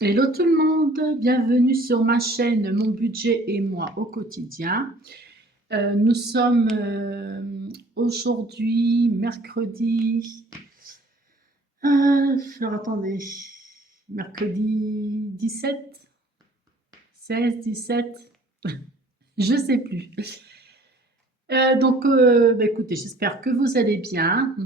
Hello tout le monde, bienvenue sur ma chaîne Mon budget et moi au quotidien. Nous sommes aujourd'hui mercredi, alors attendez, mercredi 17, 16, 17, je sais plus. Écoutez, j'espère que vous allez bien.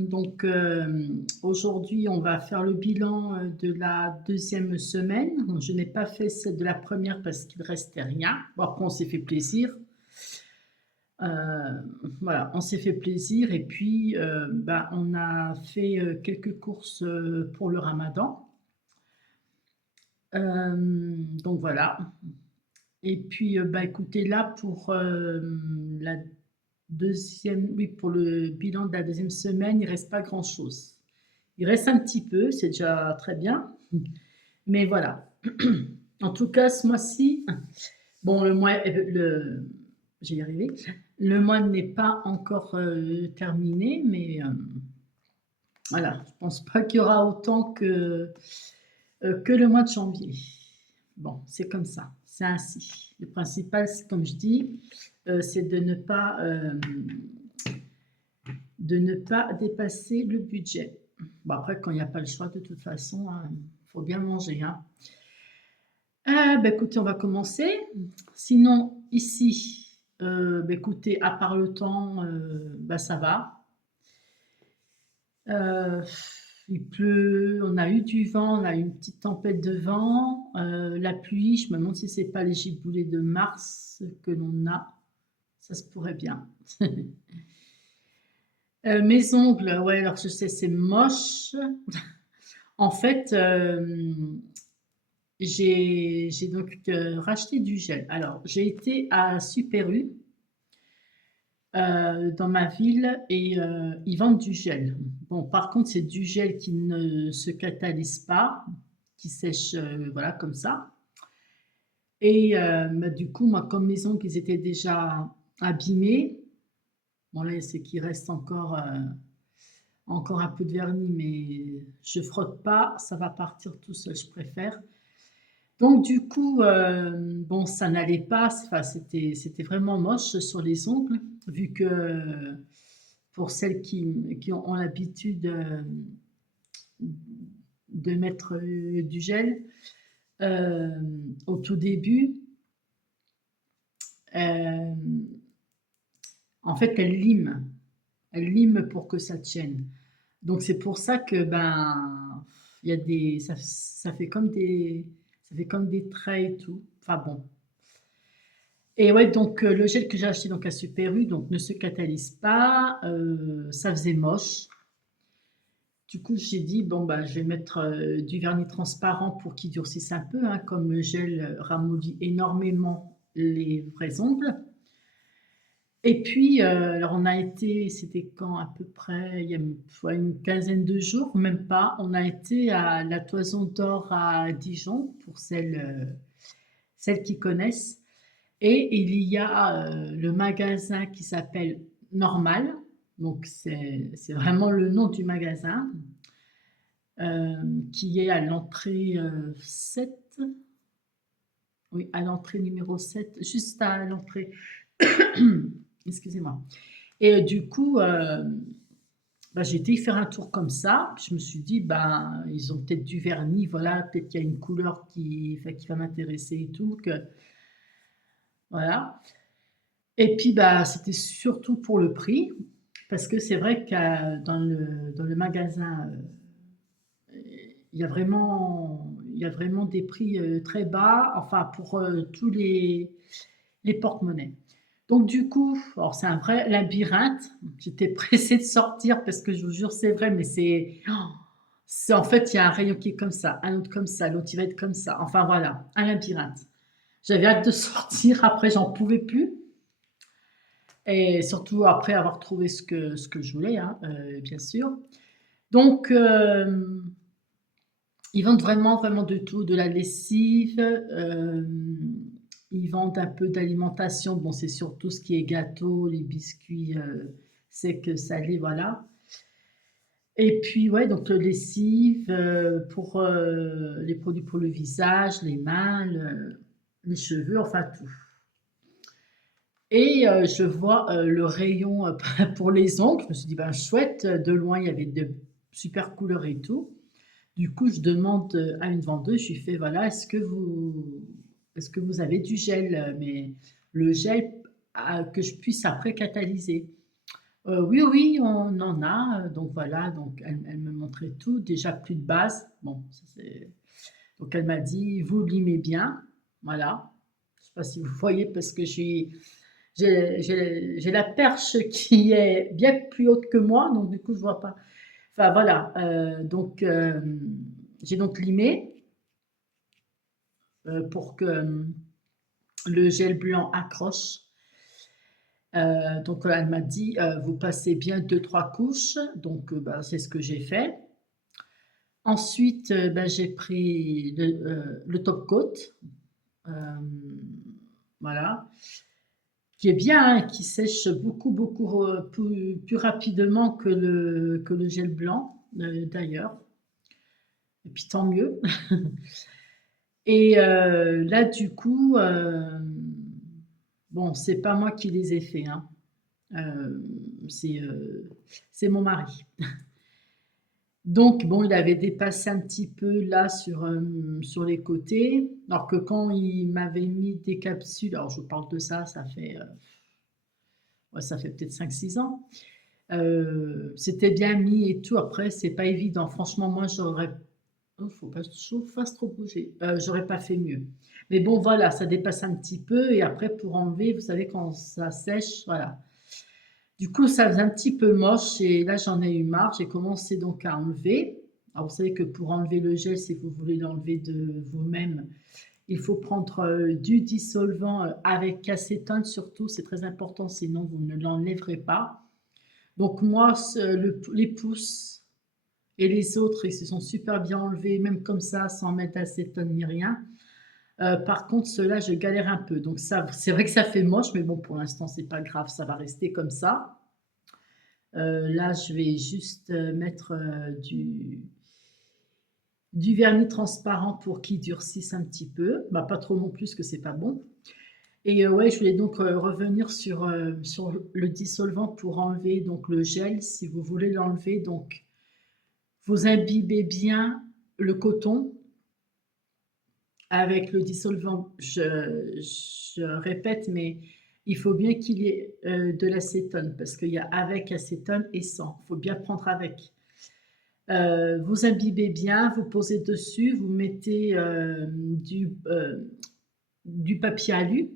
Aujourd'hui, on va faire le bilan de la deuxième semaine. Je n'ai pas fait celle de la première parce qu'il restait rien. Bon, après, on s'est fait plaisir. Euh, voilà, on s'est fait plaisir et puis on a fait quelques courses pour le Ramadan. Donc voilà. Et puis, écoutez, là pour la deuxième, oui, pour le bilan de la deuxième semaine, il reste pas grand-chose. Il reste un petit peu, c'est déjà très bien, mais voilà. En tout cas, ce mois-ci, bon, j'ai y arrivé. Le mois n'est pas encore terminé, mais voilà, je pense pas qu'il y aura autant que le mois de janvier. Bon, c'est comme ça, c'est ainsi. Le principal, c'est comme je dis, c'est de ne pas dépasser le budget. Bon, après, quand il n'y a pas le choix, de toute façon, il faut bien manger. Hein. Écoutez, on va commencer. Sinon, ici, écoutez, à part le temps, ça va. Euh, il pleut, on a eu du vent, on a eu une petite tempête de vent. La pluie, je me demande si c'est pas les giboulées de mars que l'on a. Ça se pourrait bien. Mes ongles, ouais, alors je sais, c'est moche. En fait, j'ai donc racheté du gel. Alors, j'ai été à Super U dans ma ville et ils vendent du gel. Bon, par contre, c'est du gel qui ne se catalyse pas, qui sèche, voilà, comme ça. Et du coup, moi, comme mes ongles, ils étaient déjà abîmés, bon là, c'est qu'il reste encore un peu de vernis, mais je frotte pas, ça va partir tout seul, je préfère. Donc du coup, bon, ça n'allait pas, enfin, c'était vraiment moche sur les ongles, vu que pour celles qui ont l'habitude de mettre du gel, euh, au tout début, euh, en fait, elle lime pour que ça tienne. Donc c'est pour ça que il y a ça fait comme des traits et tout. Enfin bon. Et ouais, donc le gel que j'ai acheté donc à Super U donc ne se catalyse pas, ça faisait moche. Du coup, j'ai dit bon je vais mettre du vernis transparent pour qu'il durcisse un peu, hein, comme le gel ramollit énormément les vrais ongles. Et puis, alors on a été, c'était quand à peu près, il y a une quinzaine de jours, même pas, on a été à la Toison d'Or à Dijon, pour celles qui connaissent. Et il y a le magasin qui s'appelle Normal, donc c'est vraiment le nom du magasin, qui est à l'entrée 7, oui, à l'entrée numéro 7, juste à l'entrée, excusez-moi. Et du coup, j'ai été y faire un tour comme ça. Je me suis dit, ils ont peut-être du vernis, voilà, peut-être qu'il y a une couleur enfin, qui va m'intéresser et tout. Voilà. Et puis, c'était surtout pour le prix, parce que c'est vrai que dans le magasin, il y a vraiment des prix très bas, enfin, pour tous les porte-monnaies. Donc du coup, alors c'est un vrai labyrinthe. J'étais pressée de sortir parce que je vous jure, c'est vrai, mais c'est en fait, il y a un rayon qui est comme ça, un autre comme ça, l'autre il va être comme ça. Enfin voilà, un labyrinthe. J'avais hâte de sortir, après j'en pouvais plus. Et surtout après avoir trouvé ce que je voulais, hein, bien sûr. Donc, ils vendent vraiment, vraiment de tout, de la lessive, ils vendent un peu d'alimentation. Bon, c'est surtout ce qui est gâteau, les biscuits secs, salés, voilà. Et puis, ouais, donc lessive, pour, les produits pour le visage, les mains, les cheveux, enfin tout. Et je vois, le rayon, pour les ongles. Je me suis dit: «Ben, chouette», de loin, il y avait de super couleurs et tout. Du coup, je demande, à une vendeuse, je lui fais: «Voilà, est-ce que vous avez du gel, mais le gel que je puisse après catalyser?» «Oui, oui, on en a», donc voilà, donc elle me montrait tout, déjà plus de base. Bon, ça c'est donc elle m'a dit: «Vous limez bien», voilà. Je sais pas si vous voyez parce que j'ai la perche qui est bien plus haute que moi, donc du coup je vois pas. Enfin voilà, donc j'ai donc limé, pour que, le gel blanc accroche. Donc elle m'a dit, «Vous passez bien deux trois couches», donc bah, c'est ce que j'ai fait. Ensuite, bah, j'ai pris le top coat, hem, voilà, qui est bien, hein, qui sèche beaucoup, beaucoup plus rapidement que le gel blanc, d'ailleurs, et puis tant mieux. Et là, du coup, bon, c'est pas moi qui les ai faits, hein. Hem, c'est, heu, c'est mon mari. Donc bon, il avait dépassé un petit peu là sur les côtés, alors que quand il m'avait mis des capsules, alors je parle de ça, ça fait, ouais, ça fait peut-être 5 6 ans. C'était bien mis et tout. Après, c'est pas évident. Franchement, moi, j'aurais oh, faut pas que je fasse trop bouger. J'aurais pas fait mieux. Mais bon, voilà, ça dépasse un petit peu et après pour enlever, vous savez quand ça sèche, voilà. Du coup, ça faisait un petit peu moche et là, j'en ai eu marre. J'ai commencé donc à enlever. Alors, vous savez que pour enlever le gel, si vous voulez l'enlever de vous-même, il faut prendre du dissolvant avec acétone surtout, c'est très important, sinon vous ne l'enlèverez pas. Donc moi, les pouces et les autres, ils se sont super bien enlevés, même comme ça, sans mettre d'acétone ni rien. Par contre, ceux-là, je galère un peu. Donc ça, c'est vrai que ça fait moche, mais bon, pour l'instant, c'est pas grave, ça va rester comme ça. Là, je vais juste mettre du vernis transparent pour qu'il durcisse un petit peu. Bah, pas trop non plus, que c'est pas bon. Et ouais, je voulais donc revenir sur le dissolvant pour enlever donc le gel, si vous voulez l'enlever. Donc, vous imbibez bien le coton avec le dissolvant. Je répète, mais il faut bien qu'il y ait de l'acétone parce qu'il y a avec acétone et sans. Il faut bien prendre avec. Vous imbibez bien, vous posez dessus, vous mettez du papier alu.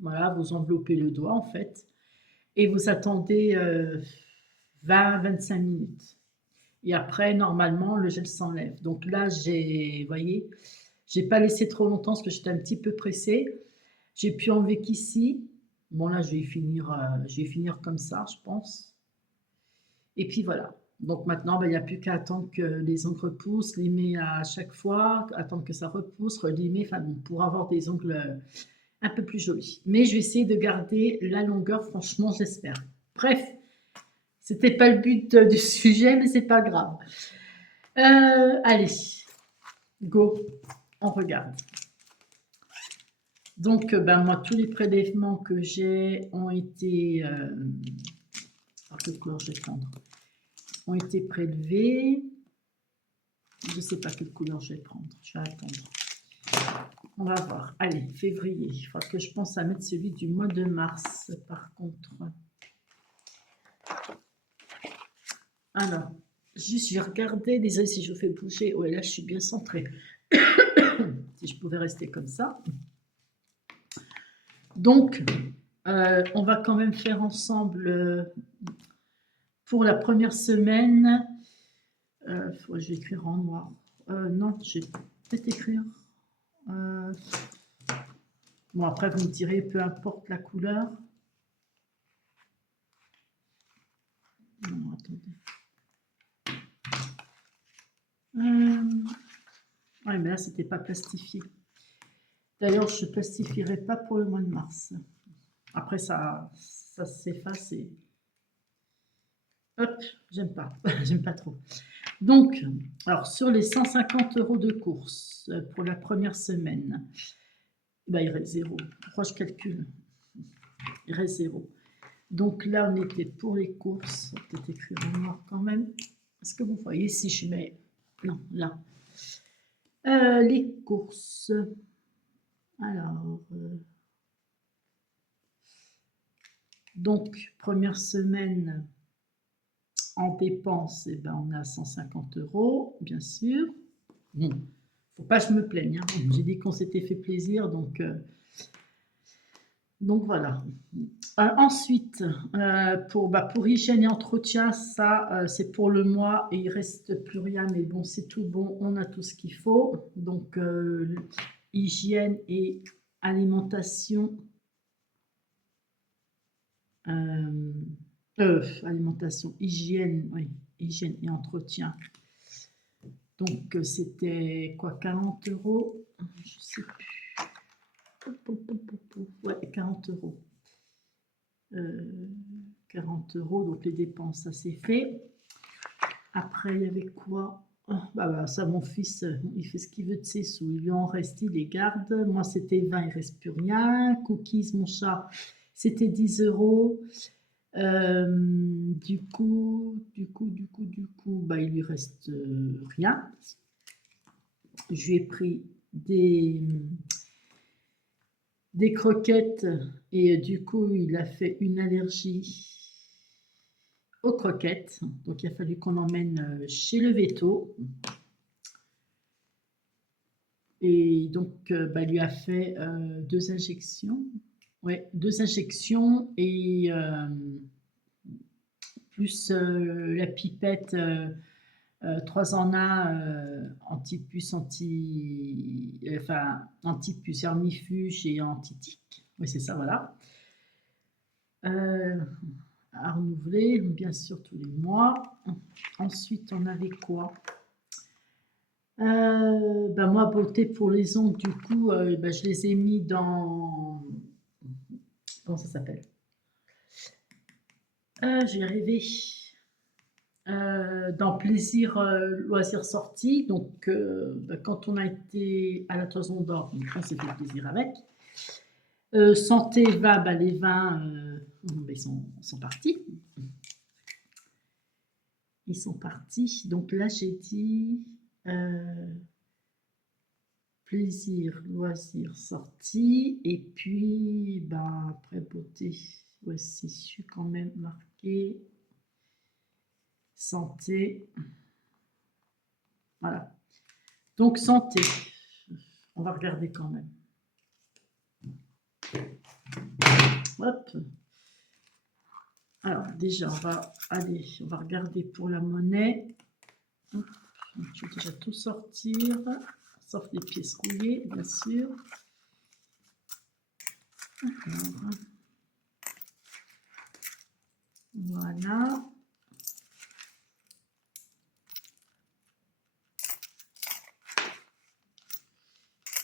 Voilà, vous enveloppez le doigt en fait. Et vous attendez 20-25 minutes. Et après, normalement, le gel s'enlève. Donc là, vous voyez, j'ai pas laissé trop longtemps parce que j'étais un petit peu pressée. J'ai pu enlever qu'ici. Bon, là, je vais finir comme ça, je pense. Et puis voilà. Donc maintenant, ben, il n'y a plus qu'à attendre que les ongles repoussent, limer à chaque fois, attendre que ça repousse, relimer, enfin bon, pour avoir des ongles un peu plus jolis. Mais je vais essayer de garder la longueur, franchement, j'espère. Bref, c'était pas le but du sujet, mais c'est pas grave. Allez, go, on regarde. Donc, ben moi, tous les prélèvements que j'ai ont été, quelle couleur je vais prendre, ont été prélevés. Je ne sais pas quelle couleur je vais prendre. Je vais attendre. On va voir. Allez, février. Il faudra que je pense à mettre celui du mois de mars, par contre. Alors, juste, je vais regarder. Désolé si je vous fais bouger. Ouais, là, je suis bien centrée. Si je pouvais rester comme ça. Donc, on va quand même faire ensemble pour la première semaine. Je vais écrire en noir. Non, je vais peut-être écrire. Bon, après, vous me direz, peu importe la couleur. Non, attendez. Ouais, mais là, c'était pas plastifié. D'ailleurs, je ne plastifierai pas pour le mois de mars. Après, ça s'efface. Hop, j'aime pas, j'aime pas trop. Donc, alors sur les 150 € de course pour la première semaine, bah, il reste 0. Pourquoi je calcule? Il reste 0. Donc là, on était pour les courses. On va peut-être écrire en noir quand même. Est-ce que vous voyez si je mets... Non, là. Les courses. Alors, donc, première semaine en dépenses, eh ben, on a 150 €, bien sûr. Bon, faut pas que je me plaigne. Hein. J'ai dit qu'on s'était fait plaisir, donc voilà. Ensuite, pour hygiène et entretien, ça c'est pour le mois et il reste plus rien, mais bon, c'est tout bon, on a tout ce qu'il faut. Donc, hygiène et alimentation. Alimentation, hygiène, oui, hygiène et entretien. Donc, c'était quoi, 40 €? Je sais plus. Ouais, 40 €. 40 €, donc les dépenses, ça c'est fait. Après, il y avait quoi? Bah, ça, mon fils, il fait ce qu'il veut de ses sous. Il lui en reste, il les garde. Moi, c'était 20, il ne reste plus rien. Cookies, mon chat, c'était 10 €. Du coup, bah, il lui reste rien. Je lui ai pris des croquettes et du coup, il a fait une allergie aux croquettes. Donc, il a fallu qu'on emmène chez le véto. Et donc, bah, il lui a fait 2 injections. Ouais, 2 injections et plus la pipette 3 en 1 anti-puce, anti-puce, hermifuge et anti-tique. Oui, c'est ça, voilà. À renouveler, bien sûr, tous les mois. Ensuite, on avait quoi? Ben moi, beauté pour les ongles, du coup, ben je les ai mis dans... Comment ça s'appelle? Je vais arriver. Dans plaisir, loisirs sortis. Donc, ben, quand on a été à la Toison d'Or, on s'est fait plaisir avec. Santé, va, ben, les vins, ben, ils sont partis. Ils sont partis. Donc là, j'ai dit plaisir, loisir, sortie. Et puis, ben, après, beauté, ouais, c'est su quand même marqué. Santé. Voilà. Donc, santé. On va regarder quand même. Hop. Alors, déjà, on va regarder pour la monnaie. Je vais déjà tout sortir, sauf les pièces rouillées, bien sûr. Alors, voilà.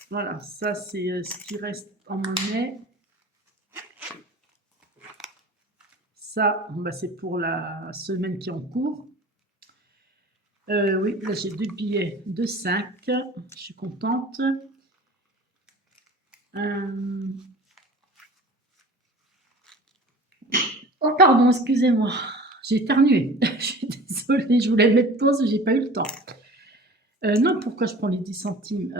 Voilà, ça c'est ce qui reste en monnaie. Ça, bah, c'est pour la semaine qui est en cours. Oui, là j'ai 2 billets de 5. Je suis contente. Oh pardon, excusez-moi. J'ai éternué. Je suis désolée, je voulais mettre pause, j'ai pas eu le temps. Non, pourquoi je prends les 10 centimes?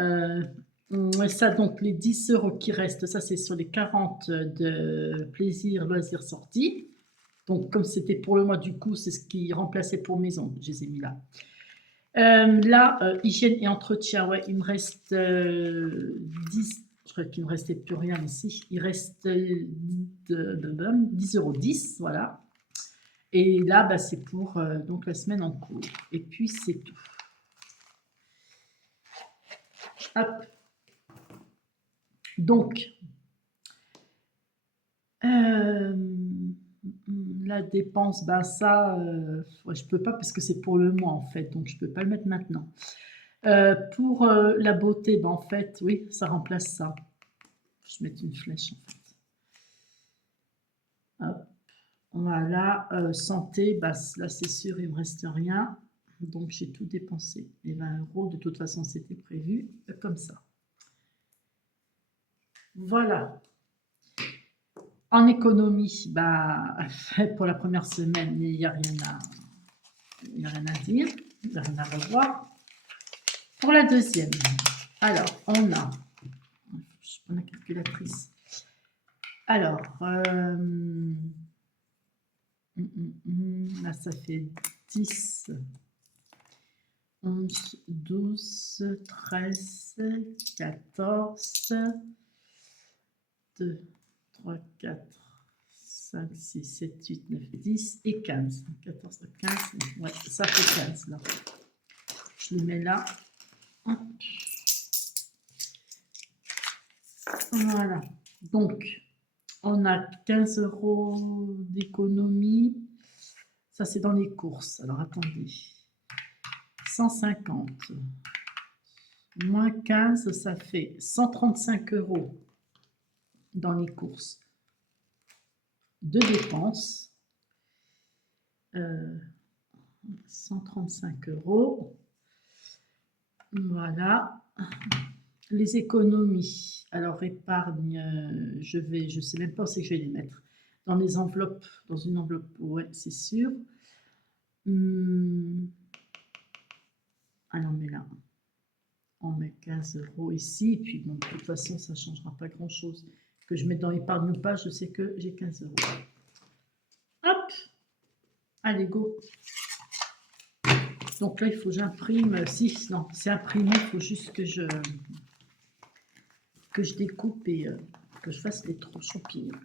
Ça, donc les 10 € qui restent, ça c'est sur les 40 de plaisir, loisirs, sorties. Donc comme c'était pour le mois du coup, c'est ce qui remplaçait pour maison, je les ai mis là. Là, hygiène et entretien, ouais, il me reste 10, je crois qu'il ne me restait plus rien ici. Il reste 10 €, 10, voilà. Et là, bah, c'est pour donc la semaine en cours. Et puis c'est tout. Hop. Donc, la dépense, ben ça, ouais, je peux pas parce que c'est pour le mois en fait, donc je peux pas le mettre maintenant. Pour la beauté, ben en fait, oui, ça remplace ça. Je vais mettre une flèche en fait. Hop. Voilà, santé, bah, là, c'est sûr, il me reste rien. Donc, j'ai tout dépensé. Les 20 €, de toute façon, c'était prévu comme ça. Voilà. En économie, bah, pour la première semaine, il n'y a rien à dire, il n'y a rien à revoir. Pour la deuxième, alors, on a, je prends la calculatrice. Alors, là, ça fait 10, 11, 12, 13, 14, 2, 3, 4, 5, 6, 7, 8, 9, 10 et 15. 14, 15, ouais, ça fait 15 là. Je le mets là. Hop. Voilà. Donc, on a 15 € d'économie. Ça, c'est dans les courses. Alors, attendez. 150 moins 15, ça fait 135 € dans les courses de dépenses. 135 €. Voilà. Les économies. Alors, épargne, je sais même pas où c'est que je vais les mettre. Dans les enveloppes, dans une enveloppe, ouais, c'est sûr. Ah non, mais là, on met 15 € ici, et puis bon, de toute façon, ça ne changera pas grand-chose. Que je mette dans épargne ou pas, je sais que j'ai 15 €. Hop! Allez, go! Donc là, il faut que j'imprime. Si, non, c'est imprimé, il faut juste que je découpe et que je fasse les champignons.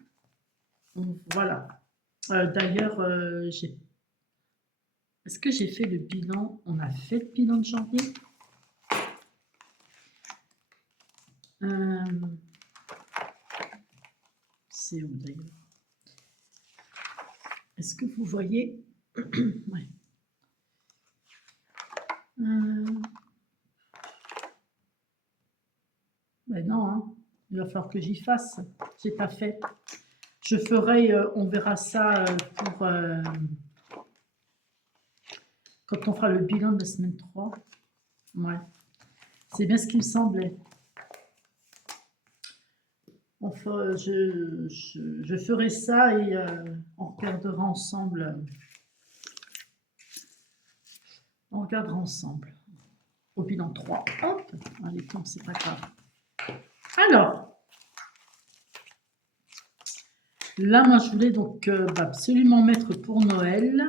Donc, voilà. D'ailleurs, est-ce que j'ai fait le bilan? On a fait le bilan de janvier. C'est où d'ailleurs? Est-ce que vous voyez? Ouais. Ben non, hein. Il va falloir que j'y fasse. J'ai pas fait. Je ferai, on verra ça pour quand on fera le bilan de la semaine 3. Ouais. C'est bien ce qui me semblait. Enfin, je ferai ça et on regardera ensemble. On regardera ensemble. Au bilan 3. Hop, allez, tombe, c'est pas grave. Alors, là, moi, je voulais donc absolument mettre pour Noël.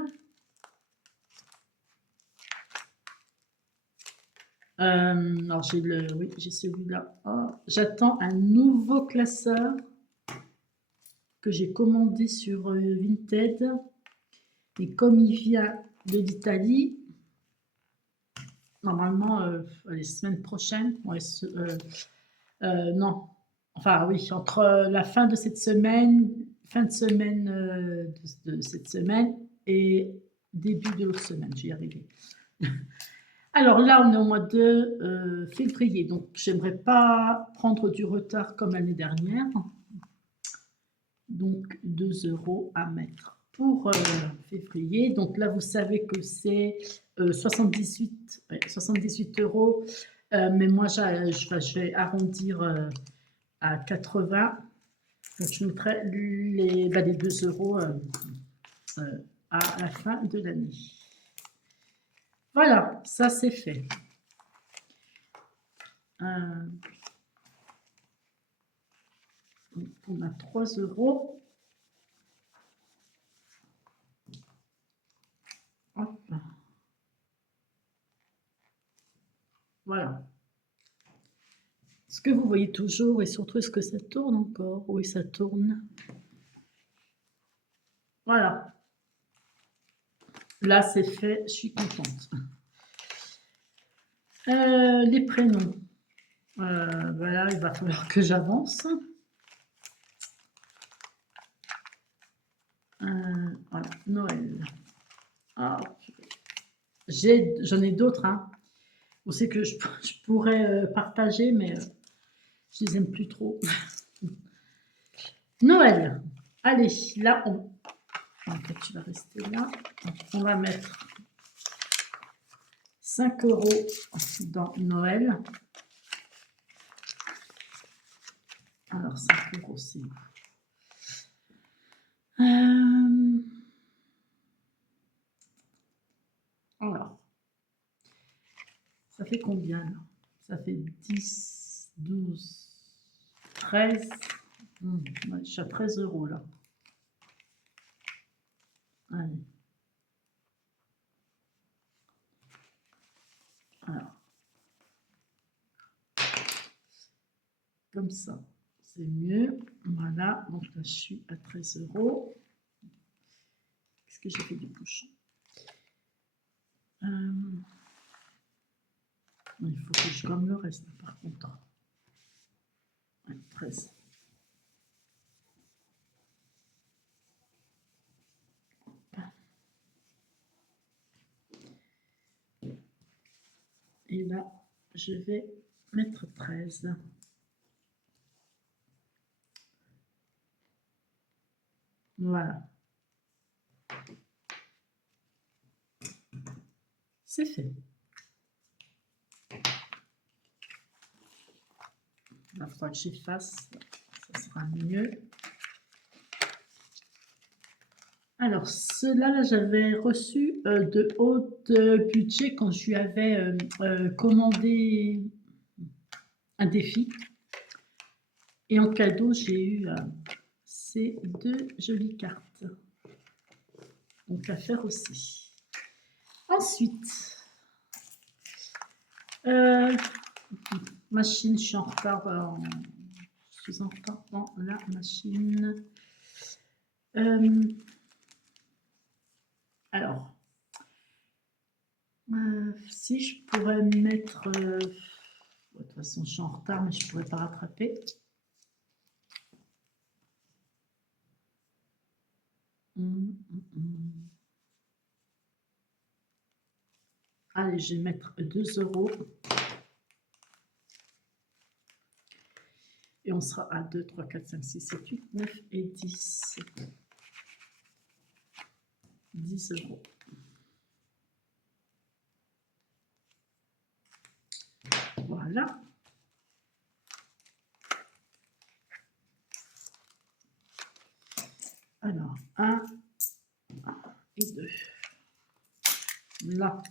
Alors, oui, j'ai celui-là. Oh, j'attends un nouveau classeur que j'ai commandé sur Vinted. Et comme il vient de l'Italie, normalement, les semaines prochaines, ouais, non, enfin oui, entre la fin de cette semaine, fin de semaine de cette semaine et début de l'autre semaine, j'y arrive. Alors là, on est au mois de février, donc j'aimerais pas prendre du retard comme l'année dernière. Donc 2 € à mettre pour février. Donc là, vous savez que c'est 78 €. Mais moi, je vais arrondir à 80. Donc je mettrai les 2 € à la fin de l'année. Voilà, ça c'est fait. On a 3 €. Hop. Voilà. Est-ce que vous voyez toujours et surtout est-ce que ça tourne encore? Oui, ça tourne. Voilà. Là, c'est fait, je suis contente. Les prénoms. Voilà, il va falloir que j'avance. Voilà, Noël. Ah, j'en ai d'autres. Hein. On sait que je pourrais partager, mais je les aime plus trop. Noël. Allez, là, Donc, tu vas rester là. Donc, on va mettre 5 € dans Noël. Alors, 5 € c'est... Alors, ça fait combien là? Ça fait 10, 12, 13. Je suis à 13 € là. Allez. Alors. Comme ça, c'est mieux. Voilà, donc là, je suis à 13 €. Qu'est-ce que j'ai fait du bouchon? Il faut que je gomme le reste, par contre. Ouais, 13. Et là, je vais mettre 13. Voilà. C'est fait. Il faudra que j'efface, ça sera mieux. Alors, cela, là, j'avais reçu de haut budget quand je lui avais commandé un défi. Et en cadeau, j'ai eu ces 2 jolies cartes. Donc, à faire aussi. Ensuite, machine, je suis en retard. Je suis en retard dans la machine. Alors, si je pourrais mettre... de toute façon, je suis en retard, mais je ne pourrais pas rattraper. Allez, je vais mettre 2 €. Et on sera à 2, 3, 4, 5, 6, 7, 8, 9 et 10. 10 €. Voilà. Alors, 1 et 2. Là,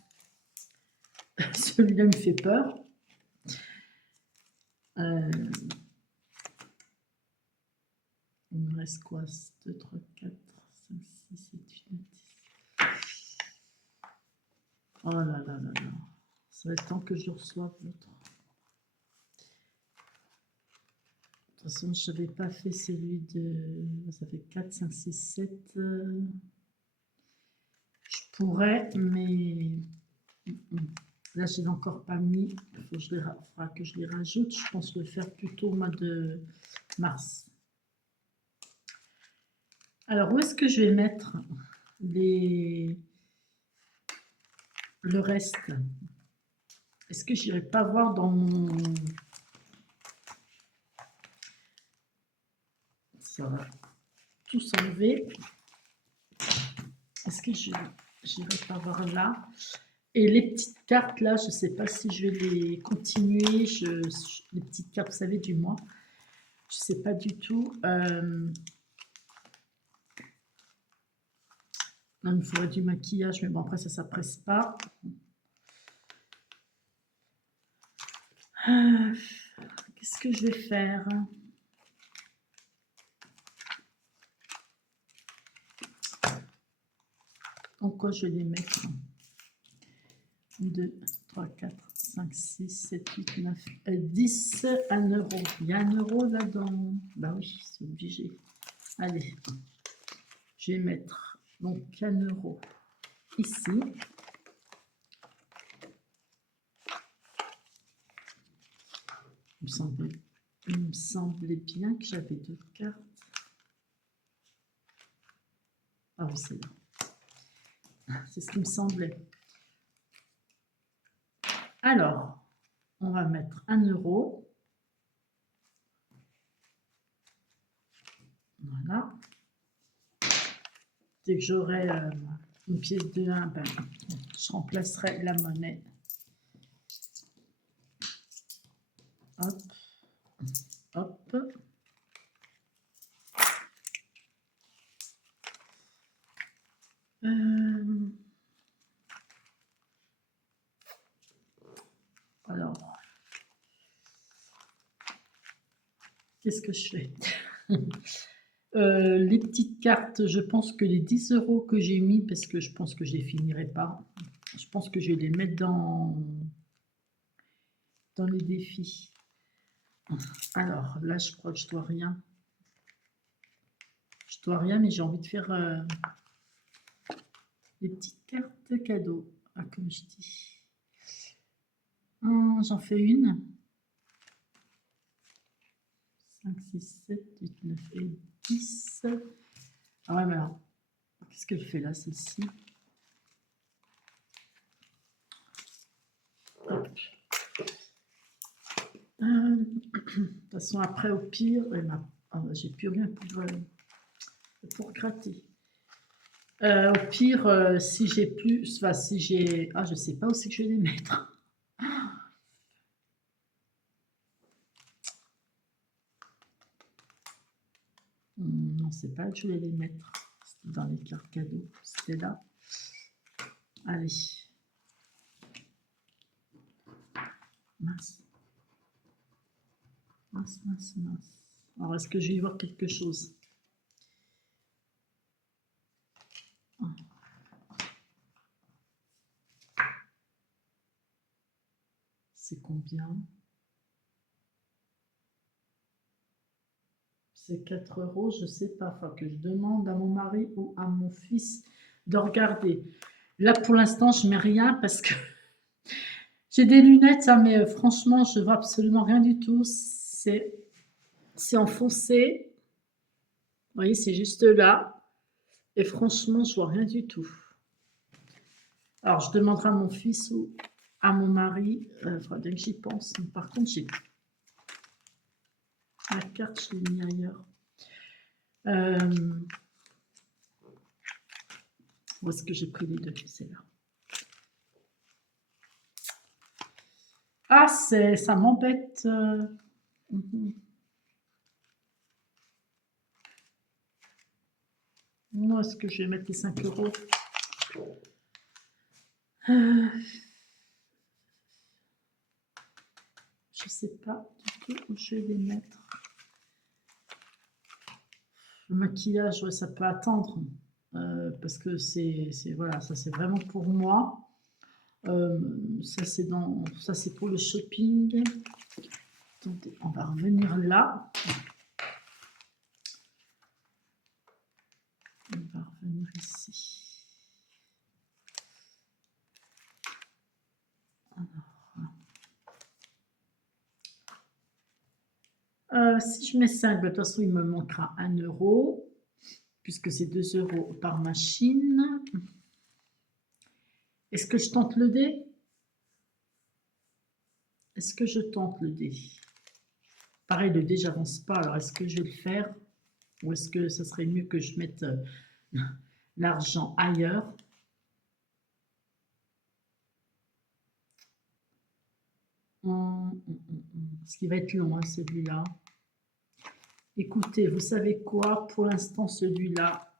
celui-là me fait peur. Il me reste quoi? 2, 3, 4, 5, 6, 7, 8, 9, 10. Oh là là là là. Ça va être temps que je reçoive l'autre. De toute façon, je n'avais pas fait celui de... Ça fait 4, 5, 6, 7. Je pourrais, mais... Là, je n'ai encore pas mis. Il faudra que je les rajoute. Je pense le faire plutôt au mois de mars. Alors, où est-ce que je vais mettre le reste? Est-ce que je n'irai pas voir dans mon... Ça va tout s'enlever. Est-ce que je n'irai pas voir là? Et les petites cartes là, je ne sais pas si je vais les continuer. Les petites cartes, vous savez, du mois. Je ne sais pas du tout. Là, il me faudrait du maquillage, mais bon, après, ça ne s'appresse pas. Qu'est-ce que je vais faire? En quoi je vais les mettre? 2, 3, 4, 5, 6, 7, 8, 9, 10, 1 €. Il y a 1 € là-dedans. Bah oui, c'est obligé. Allez, je vais mettre donc 1 € ici. Il me semblait bien que j'avais 2 cartes. Ah oui, c'est là. C'est ce qui me semblait. Alors, on va mettre 1 €. Voilà. Dès que j'aurai une pièce de 1, ben, je remplacerai la monnaie. Hop, hop. Alors, qu'est-ce que je fais? Les petites cartes, je pense que les 10 € que j'ai mis, parce que je pense que je les finirai pas, je pense que je vais les mettre dans les défis. Alors là, je crois que je dois rien. Je dois rien, mais j'ai envie de faire des petites cartes cadeaux. Ah, comme je dis. J'en fais une. 5, 6, 7, 8, 9 et 10. Ah ouais, mais alors, qu'est-ce qu'elle fait là, celle-ci? De toute façon, après, au pire, j'ai plus rien pour gratter. Au pire, si j'ai plus, enfin, si j'ai, je sais pas où c'est que je vais les mettre. Non, c'est pas que je vais les mettre. C'était dans les cartes cadeaux. C'était là. Allez. Mince. Mince, mince, mince. Alors, est-ce que je vais y voir quelque chose? C'est combien? C'est 4 €, je sais pas. Enfin, que je demande à mon mari ou à mon fils de regarder. Là, pour l'instant, je mets rien parce que j'ai des lunettes, hein, mais franchement, je vois absolument rien du tout. C'est enfoncé. Vous voyez, c'est juste là. Et franchement, je vois rien du tout. Alors, je demanderai à mon fils ou à mon mari. Il faudra bien que j'y pense. Par contre, j'ai la carte, je l'ai mis ailleurs. Où est-ce que j'ai pris les deux? C'est là. Ah, ça m'embête. Où est-ce que je vais mettre les 5 €? Je sais pas du tout où je vais les mettre. Le maquillage, ouais, ça peut attendre. Parce que voilà, ça c'est vraiment pour moi. Ça c'est pour le shopping. Attendez, on va revenir là. On va revenir ici. Alors, si je mets 5, de toute façon il me manquera 1 €, puisque c'est 2 € par machine. Est-ce que je tente le dé? Est-ce que je tente le dé? Pareil, le dé, j'avance pas. Alors, est-ce que je vais le faire? Ou est-ce que ça serait mieux que je mette l'argent ailleurs? Ce qui va être long, hein, celui-là. Écoutez, vous savez quoi? Pour l'instant, celui-là,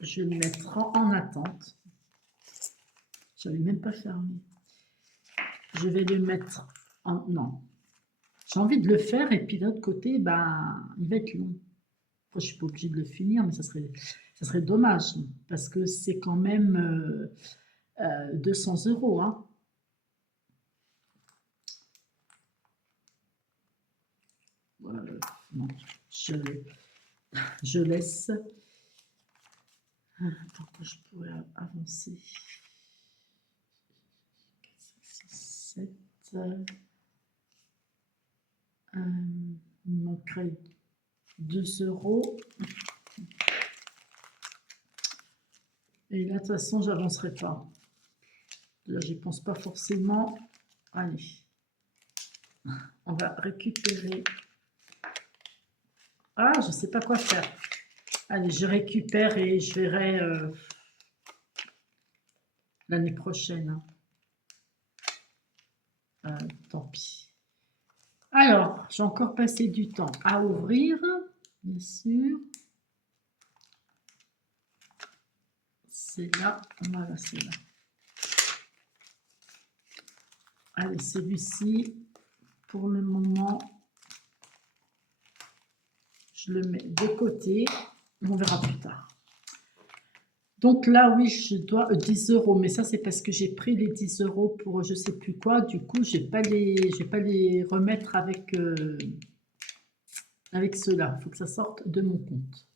je vais le mettre en attente. Je n'avais même pas fermé. Je vais le mettre en... Non. J'ai envie de le faire et puis de l'autre côté, ben, il va être long. Enfin, je ne suis pas obligée de le finir, mais ça serait dommage parce que c'est quand même 200 €. Hein. Non, je laisse. Tant que je pourrais avancer. 4, 5, 6, 7. Il manquerait 2 €. Et là, de toute façon, j'avancerai pas. Là, j'y pense pas forcément. Allez. On va récupérer. Ah, je sais pas quoi faire. Allez, je récupère et je verrai l'année prochaine, hein. Tant pis. Alors, j'ai encore passé du temps à ouvrir, bien sûr. C'est là, voilà, c'est là. Allez, celui-ci, pour le moment, je le mets de côté. On verra plus tard. Donc là, oui, je dois 10 €, mais ça, c'est parce que j'ai pris les 10 € pour je sais plus quoi. Du coup, je vais pas les remettre avec, avec ceux-là. Il faut que ça sorte de mon compte.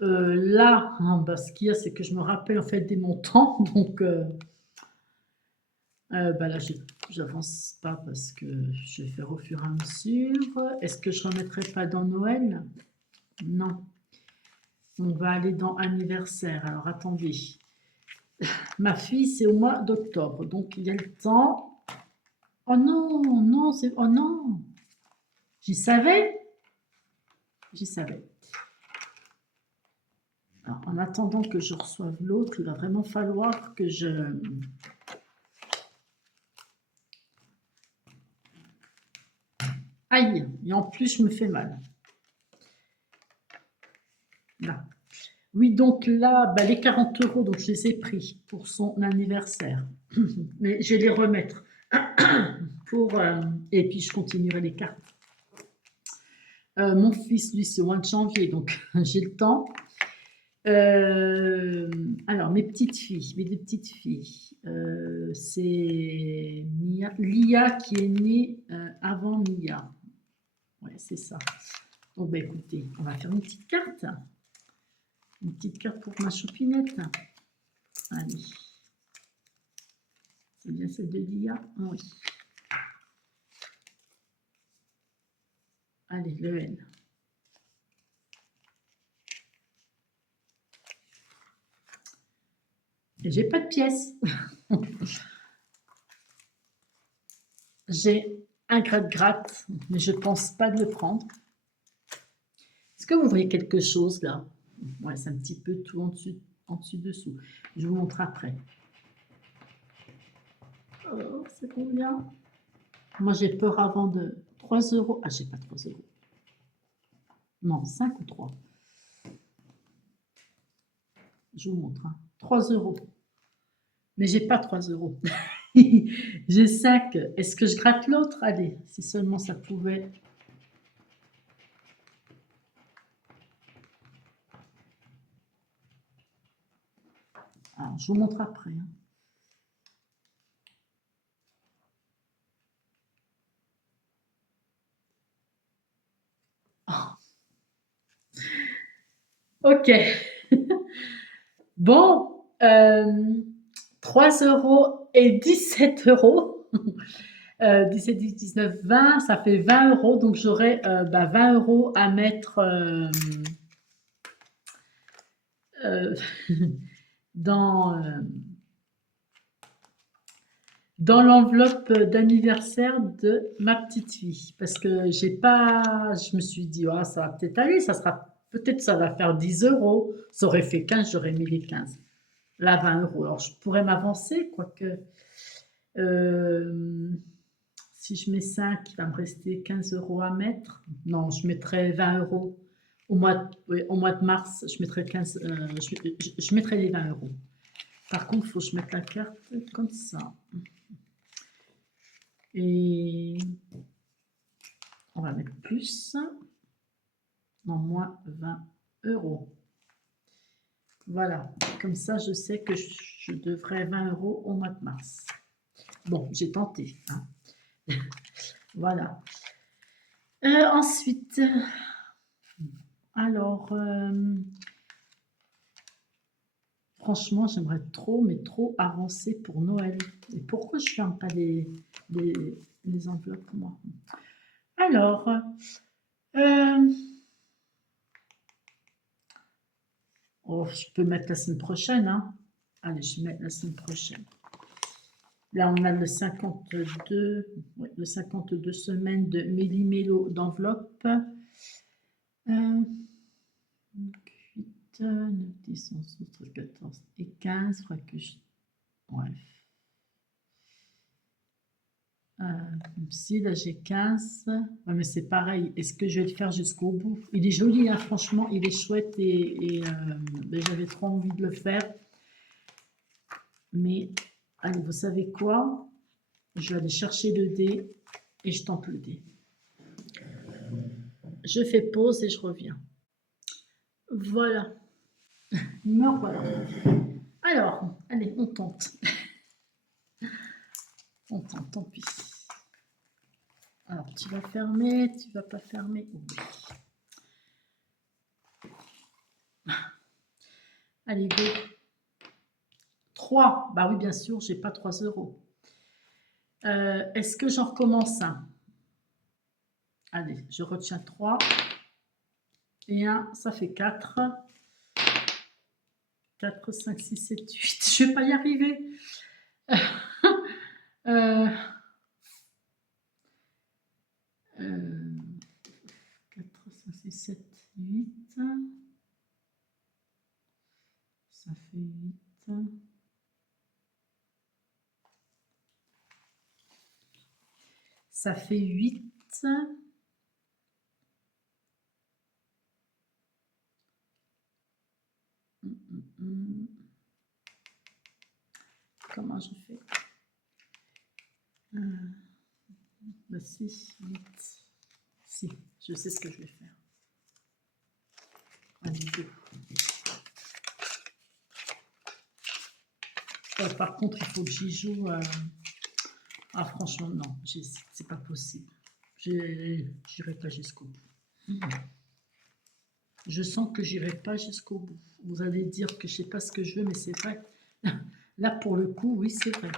Là, hein, bah, ce qu'il y a, c'est que je me rappelle en fait des montants. Donc bah là, j'avance pas parce que je vais faire au fur et à mesure. Est-ce que je ne remettrai pas dans Noël? Non. On va aller dans anniversaire. Alors attendez. Ma fille, c'est au mois d'octobre. Donc il y a le temps. Oh non, non, c'est. Oh non! J'y savais. J'y savais. Alors, en attendant que je reçoive l'autre, il va vraiment falloir que je. Aïe! Et en plus, je me fais mal. Là. Oui, donc là, bah, les 40 €, donc je les ai pris pour son anniversaire. Mais je vais les remettre. Pour, et puis, je continuerai les cartes. Mon fils, lui, c'est au mois de janvier, donc j'ai le temps. Alors, mes petites filles, mes deux petites filles, c'est Lia qui est née avant Mia. Ouais, c'est ça. Donc, bah, écoutez, on va faire une petite carte. Une petite carte pour ma choupinette. Allez. C'est bien celle de Lia? Oui. Allez, le N. Et j'ai pas de pièces. J'ai un gratte-gratte, mais je pense pas de le prendre. Est-ce que vous voyez quelque chose là? Ouais, c'est un petit peu tout en dessus, dessous. Je vous montre après. Oh, c'est combien? Moi, j'ai peur avant de 3 €. Ah, j'ai pas 3 €. Non, 5 ou 3. Je vous montre, hein. 3 €. Mais j'ai pas 3 €. J'ai 5. Est-ce que je gratte l'autre? Allez, si seulement ça pouvait. Alors, je vous montre après, hein. Ok. Bon, 3 € et 17 €. 17, 18, 19, 20, ça fait 20 €. Donc j'aurai 20 € à mettre dans, dans l'enveloppe d'anniversaire de ma petite fille. Parce que j'ai pas. Je me suis dit, oh, ça va peut-être aller, ça sera. Peut-être ça va faire 10 €. Ça aurait fait 15, j'aurais mis les 15. Là, 20 €. Alors je pourrais m'avancer, quoique. Si je mets 5, il va me rester 15 € à mettre. Non, je mettrai 20 € oui, au mois de mars. Je mettrai 15, je mettrai les 20 €. Par contre, il faut que je mette la carte comme ça. Et on va mettre plus. Non, moins 20 €. Voilà, comme ça, je sais que je devrais 20 € au mois de mars. Bon, j'ai tenté, hein. Voilà. Ensuite, alors, franchement, j'aimerais trop, mais trop avancer pour Noël. Et pourquoi je ne ferme pas les enveloppes, moi? Alors, oh, je peux mettre la semaine prochaine, hein. Allez, je vais mettre la semaine prochaine. Là, on a le 52, ouais, le 52 semaines de méli-mélo d'enveloppe. Donc 8, 9, 10, 11, 12, 14 et 15. Il faudra que je... Ouais. Si, là j'ai 15. Ouais, mais c'est pareil. Est-ce que je vais le faire jusqu'au bout? Il est joli, hein, franchement, il est chouette et ben, j'avais trop envie de le faire. Mais, allez, vous savez quoi? Je vais aller chercher le dé et je tente le dé. Je fais pause et je reviens. Voilà. Me voilà. Alors, allez, on tente. On tente, tant pis. Alors, tu vas fermer, tu vas pas fermer. Oui. Allez, go. 3. Bah oui, bien sûr, j'ai pas 3 euros. Est-ce que j'en recommence un? Allez, je retiens 3. Et 1, ça fait 4. 4, 5, 6, 7, 8. Je vais pas y arriver. 4, 5, 6, 7, 8. Ça fait 8. Ça fait 8. Comment je fais? 6, 8. Si, je sais ce que je vais faire. Allez, 2. Par contre, il faut que j'y joue. Ah, franchement, non, c'est pas possible. J'irai pas jusqu'au bout. Je sens que j'irai pas jusqu'au bout. Vous allez dire que je sais pas ce que je veux, mais c'est vrai. Là, pour le coup, oui, c'est vrai.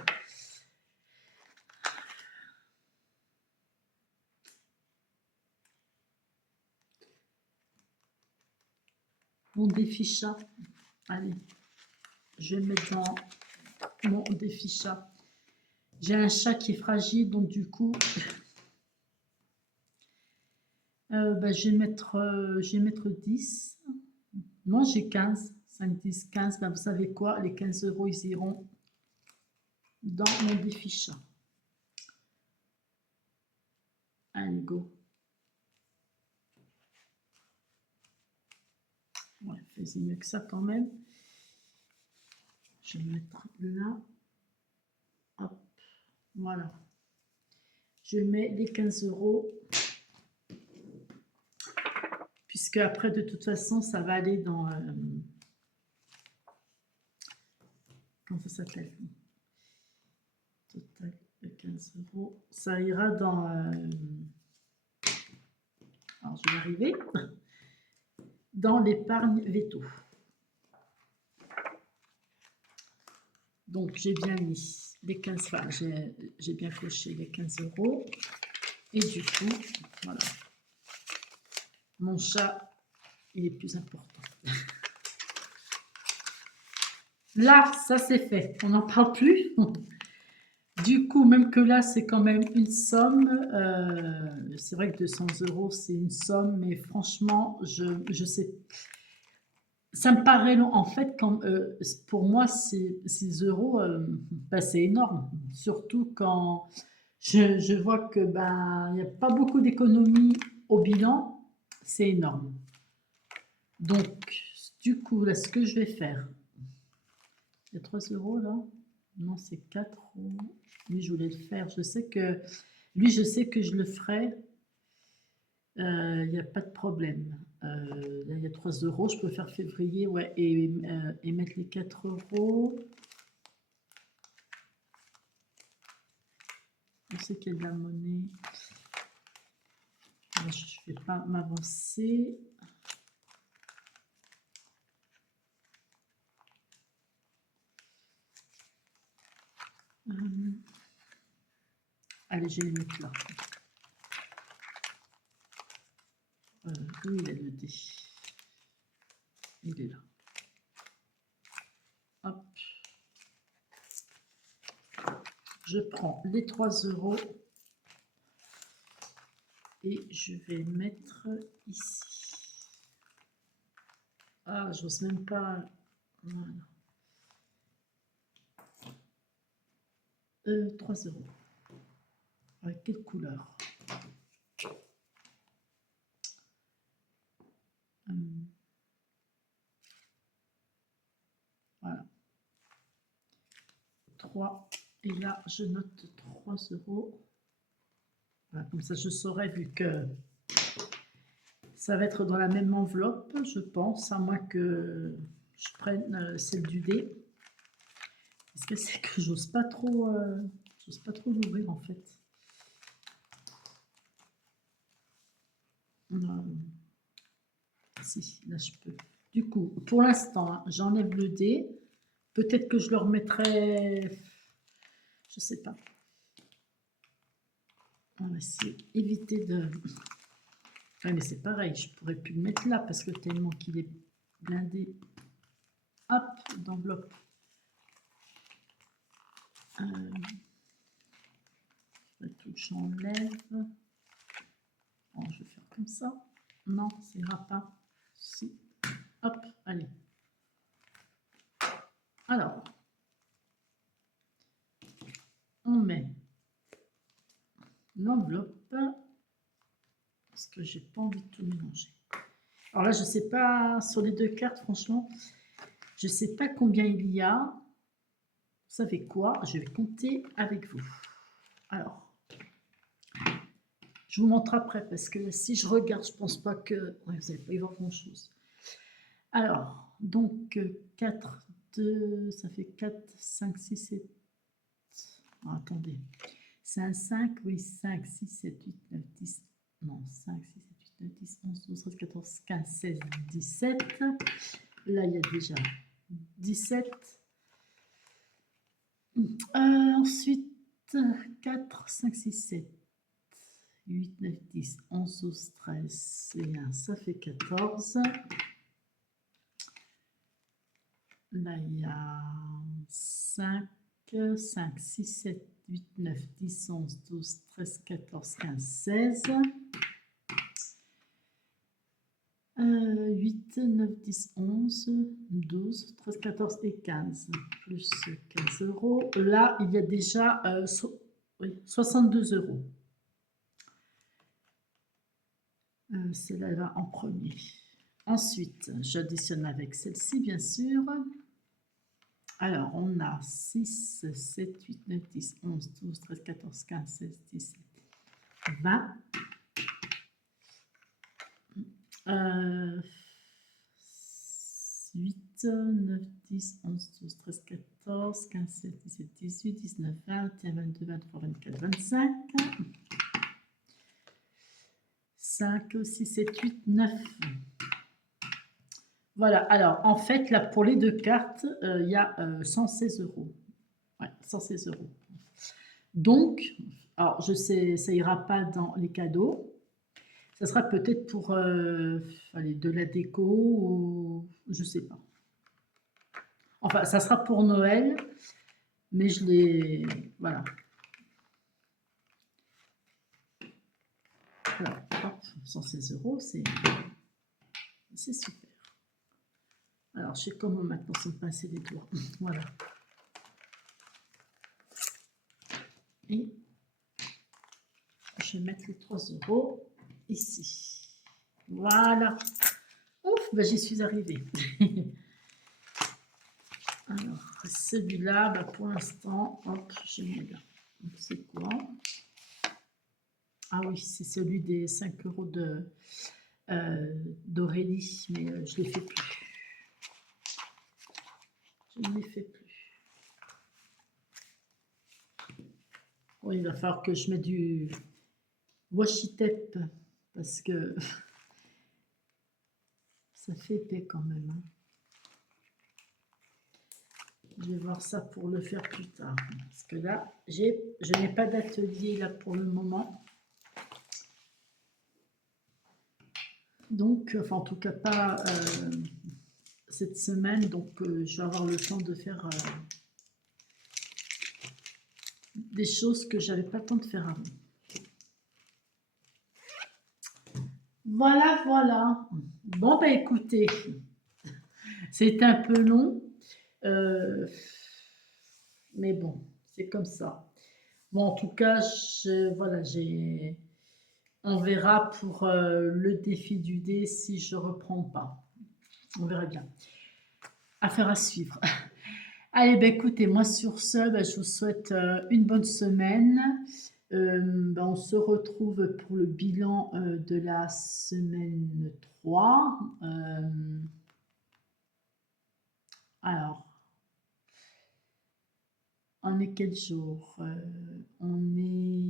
Mon défi chat. Allez, je vais mettre dans mon défi chat. J'ai un chat qui est fragile, donc du coup, bah, je vais mettre 10. Non, j'ai 15. 5, 10, 15. Ben, vous savez quoi? Les 15 euros, ils iront dans mon défi chat. Allez, go. Ouais, fais-y mieux que ça quand même. Je vais le mettre là. Hop, voilà. Je mets les 15 euros. Puisque après, de toute façon, ça va aller dans... comment ça s'appelle? Total de 15 euros. Ça ira dans... alors, je vais arriver. Dans l'épargne veto. Donc, j'ai bien mis les 15... Enfin, j'ai bien coché les 15 euros. Et du coup, voilà. Mon chat, il est plus important. Là, ça c'est fait. On n'en parle plus. Du coup, même que là, c'est quand même une somme. C'est vrai que 200 euros, c'est une somme. Mais franchement, je sais. Ça me paraît long. En fait, pour moi, 6 euros, bah, c'est énorme. Surtout quand je vois que ben, il n'y a pas beaucoup d'économies au bilan. C'est énorme. Donc, du coup, là, ce que je vais faire, il y a 3 euros là. Non, c'est 4 euros. Lui, je voulais le faire. Je sais que je le ferai. Il n'y a pas de problème. Là, il y a 3 euros. Je peux faire février, ouais, et mettre les 4 euros. Je sais qu'il y a de la monnaie. Je ne vais pas m'avancer. Allez, je vais les mettre là. Où il est le dé? Il est là. Hop. Je prends les 3 euros et je vais mettre ici. Ah, j'ose même pas. Voilà. 3 €. Avec quelle couleur? Voilà. 3. Et là, je note 3 €. Voilà, comme ça, je saurai, vu que ça va être dans la même enveloppe, je pense, à moins que je prenne celle du dé. Parce que c'est que j'ose pas trop l'ouvrir, en fait. Si, là je peux. Du coup, pour l'instant, hein, j'enlève le dé. Peut-être que je le remettrai, je sais pas. On va essayer d'éviter de... Ouais, mais c'est pareil, je pourrais plus le mettre là parce que tellement qu'il est blindé. Hop, d'enveloppe. Tout j'enlève. Bon, je vais faire comme ça. Non, ça ira pas. Si. Hop, allez. Alors, on met l'enveloppe parce que j'ai pas envie de tout mélanger. Alors là, je sais pas, sur les deux cartes, franchement, je sais pas combien il y a. Vous savez quoi? Je vais compter avec vous. Alors, je vous montre après parce que si je regarde, je pense pas que ouais, vous n'allez pas y voir grand chose. Alors, donc 4, 2, ça fait 4, 5, 6, 7. Oh, attendez. C'est un 5, oui, 5, 6, 7, 8, 9, 10. Non, 5, 6, 7, 8, 9, 10, 11, 12, 13, 14, 15, 16, 17. Là, il y a déjà 17. Ensuite, 4, 5, 6, 7, 8, 9, 10, 11, 12, 13 et 1, ça fait 14. Là, il y a 5, 5, 6, 7, 8, 9, 10, 11, 12, 13, 14, 15, 16. 8, 9, 10, 11, 12, 13, 14 et 15, plus 15 euros. Là, il y a déjà 62 euros. Celle-là va en premier. Ensuite, j'additionne avec celle-ci, bien sûr. Alors, on a 6, 7, 8, 9, 10, 11, 12, 13, 14, 15, 16, 17, 20. 8, 9, 10, 11, 12, 13, 14, 15, 16, 17, 18, 19, 20, 21, 22, 23, 24, 25. 5, 6, 7, 8, 9. Voilà, alors en fait, là pour les deux cartes, il y a 116 euros. Ouais, 116 euros. Donc, alors je sais, ça ira pas dans les cadeaux. Ça sera peut-être pour allez, de la déco ou je sais pas. Enfin, ça sera pour Noël, mais je l'ai... Voilà. Alors, hop, 116 euros, c'est super. Alors, je sais comment maintenant se pincer les doigts. Voilà. Et je vais mettre les 3 euros ici. Voilà. Ouf, ben j'y suis arrivée. Alors, celui-là, ben pour l'instant, hop, je mets là. C'est quoi? Ah oui, c'est celui des 5 euros d'Aurélie, mais je ne les fais plus. Je ne les fais plus. Bon, il va falloir que je mette du washi tape parce que ça fait épais quand même. Hein. Je vais voir ça pour le faire plus tard. Parce que là, je n'ai pas d'atelier là pour le moment. Donc, enfin en tout cas pas cette semaine. Donc je vais avoir le temps de faire des choses que j'avais pas le temps de faire avant. Voilà, voilà. Bon, bah écoutez, C'est un peu long, heu, mais bon, c'est comme ça. Bon, en tout cas, voilà, on verra pour, le défi du dé si je reprends pas. On verra bien. Affaire à suivre. Allez, bah, écoutez, moi sur ce, bah, je vous souhaite, une bonne semaine. Bah, on se retrouve pour le bilan, de la semaine 3. Alors, on est quel jour? On est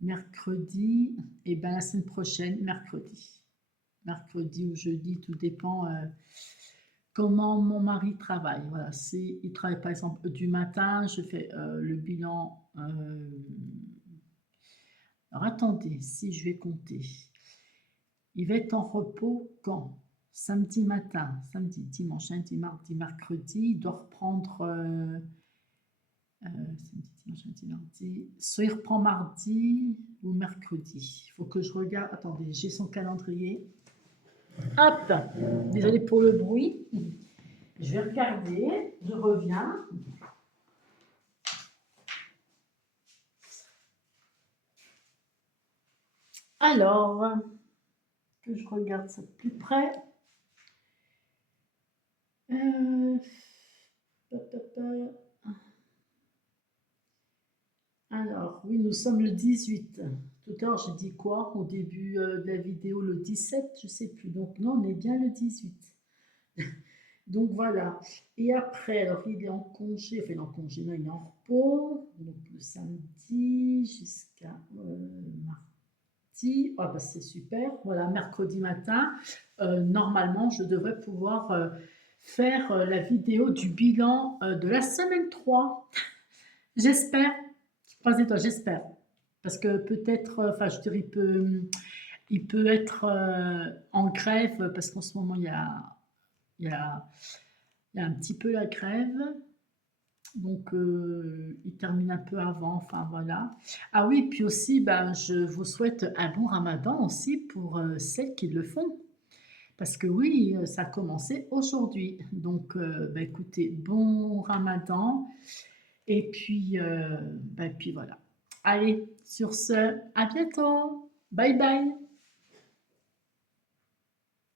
mercredi, et ben la semaine prochaine, mercredi. Mercredi ou jeudi, tout dépend, comment mon mari travaille. Voilà, si il travaille par exemple du matin, je fais, le bilan, alors attendez, si je vais compter. Il va être en repos quand? Samedi matin, samedi, dimanche, lundi, mardi, mercredi. Il doit reprendre samedi, dimanche, lundi, mardi. Soit il reprend mardi ou mercredi. Il faut que je regarde. Attendez, j'ai son calendrier. Hop! Désolée pour le bruit. Je vais regarder. Je reviens. Alors, que je regarde ça de plus près. Alors, oui, nous sommes le 18. Tout à l'heure, j'ai dit quoi au début de la vidéo? Le 17, je sais plus. Donc, non, on est bien le 18. Donc, voilà. Et après, alors, il est en congé. Enfin, il est en congé, non, il est en repos. Donc, le samedi jusqu'à mardi. Ah, bah, c'est super. Voilà, mercredi matin. Normalement, je devrais pouvoir faire la vidéo du bilan de la semaine 3. J'espère. Je croise les doigts, j'espère. Parce que peut-être, enfin, je dirais, il peut être en grève, parce qu'en ce moment, il y a, il y a un petit peu la grève. Donc, il termine un peu avant, enfin voilà. Ah oui, puis aussi, ben, je vous souhaite un bon ramadan aussi pour celles qui le font. Parce que oui, ça a commencé aujourd'hui. Donc, ben, écoutez, bon ramadan. Et puis voilà. Allez, sur ce, à bientôt. Bye bye.